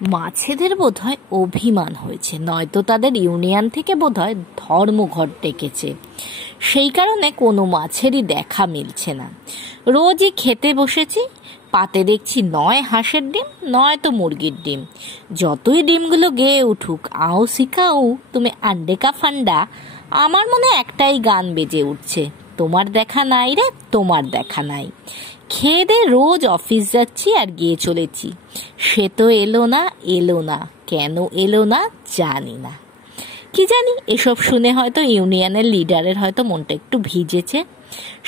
মাছেদের বোধহয় অভিমান হয়েছে, নয়তো তাদের ইউনিয়ন থেকে বোধহয় ধর্মঘট ডেকেছে। সেই কারণে কোনো মাছেরই দেখা মিলছে না। রোজই খেতে বসেছি, পাতে দেখছি নয় হাঁসের ডিম নয়তো মুরগির ডিম। যতই ডিমগুলো গেয়ে উঠুক, আও শিখাও তুমি আন্ডে কা ফান্ডা, আমার মনে একটাই গান বেজে উঠছে, তোমার দেখা নাই রে, তোমার দেখা নাই। খেয়ে দে রোজ অফিস যাচ্ছি আর গিয়ে চলেছি, সে তো এলো না, কেন এলো না জানি না। কি জানি, এসব শুনে হয়তো ইউনিয়নের লিডারের হয়তো মনটা একটু ভিজেছে।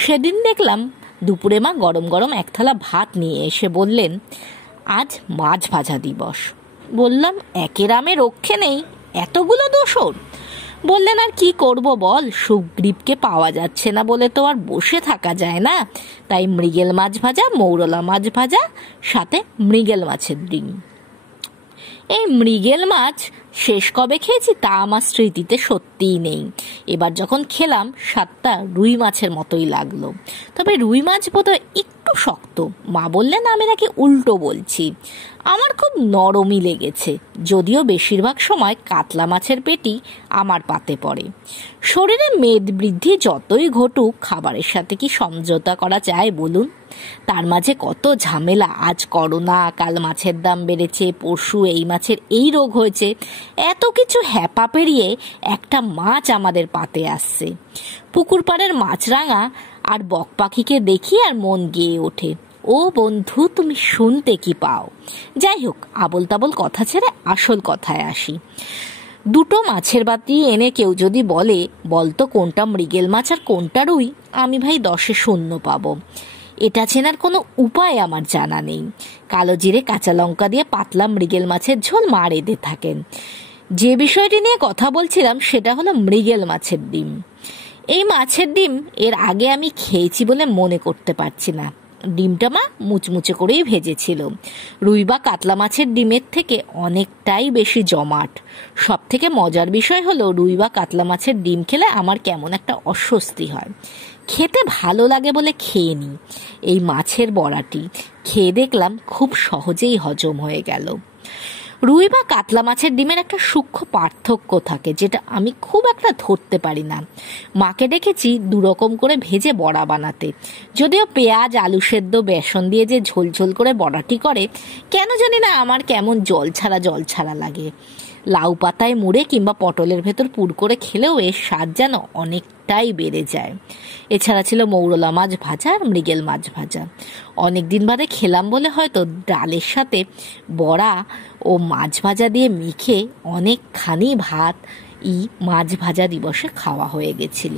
সেদিন দেখলাম দুপুরে মা গরম গরম এক থালা ভাত নিয়ে এসে বললেন, আজ মাছ ভাজা দিবস। বললাম, একের আমে রক্ষে নেই, এতগুলো দোসর। বললেন, আর কি করব বল, সুগ্রীবকে পাওয়া যাচ্ছে না বলে তো আর বসে থাকা যায় না, তাই মৃগেল মাছ ভাজা, মৌরলা মাছ ভাজা, সাথে মৃগেল মাছের ডিম। এই মৃগেল মাছ শেষ কবে খেয়েছি তা আমার স্মৃতিতে সত্যিই নেই। এবার যখন খেলাম স্বাদটা রুই মাছের মতোই লাগলো, তবে রুই মাছ বোধহয় একটু শক্ত। মা বললেন আমি নাকি উল্টো বলছি। আমার খুব নরমই লেগেছে, যদিও বেশিরভাগ সময় কাতলা মাছের পেটি আমার পাতে পড়ে। শরীরে মেদ বৃদ্ধি যতই ঘটুক, খাবারের সাথে কি সমঝোতা করা যায় বলুন? তার মাঝে কত ঝামেলা, আজ করোনা, কাল মাছের দাম বেড়েছে, পরশু এই মাছের এই রোগ হয়েছে। এত কিছু হ্যাপা পেরিয়ে একটা মাছ আমাদের পাতে আসছে। পুকুর পাড়ের মাছরাঙা আর বক পাখিকে দেখি আর মন গেয়ে ওঠে, ও বন্ধু তুমি শুনতে কি পাও। যাই হোক, আবল তাবল কথা ছেড়ে আসল কথায় আসি। দুটো মাছের বাটি এনে কেউ যদি বলতো কোনটা মৃগেল মাছ আর কোনটা রুই, আমি ভাই 10-এ 0 পাবো। এটা চেনার কোনো উপায় আমার জানা নেই। কালো জিরে কাঁচা লঙ্কা দিয়ে পাতলা মৃগেল মাছের ঝোল মা রেঁধে থাকেন। যে বিষয়টি নিয়ে কথা বলছিলাম সেটা হলো মৃগেল মাছের ডিম। এই মাছের ডিম এর আগে আমি খেয়েছি বলে মনে করতে পারছি না। ডিমটা মা মুচমুচে করেই ভেজেছিল। রুই বা কাতলা মাছের ডিমের থেকে অনেকটাই বেশি জমাট। সব থেকে মজার বিষয় হলো, রুই বা কাতলা মাছের ডিম খেলে আমার কেমন একটা অস্বস্তি হয়। খেতে ভালো লাগে বলে খেয়ে নিই। এই মাছের বড়াটি খেয়ে দেখলাম খুব সহজেই হজম হয়ে গেল। রুই বা কাতলা মাছের ডিমের একটা সূক্ষ্ম পার্থক্য থাকে, যেটা আমি খুব একটা ধরতে পারি না। মাকে দেখেছি দুরকম করে ভেজে বড়া বানাতে। যদিও পেঁয়াজ, আলু সেদ্ধ, বেসন দিয়ে যে ঝোলঝোল করে বড়াটি করে, কেন জানি না আমার কেমন জল ছাড়া লাগে। লাউ পাতায় মুড়ে কিংবা পটলের ভেতর পুর করে খেলেও এর স্বাদ যেন অনেকটাই বেড়ে যায়। এছাড়া ছিল মৌরলা মাছ ভাজা আর মৃগেল মাছ ভাজা। অনেকদিন বাদে খেলাম বলে হয়তো ডালের সাথে বড়া ও মাছ ভাজা দিয়ে মেখে অনেকখানি ভাত মাছ ভাজা দিবসে খাওয়া হয়ে গেছিল।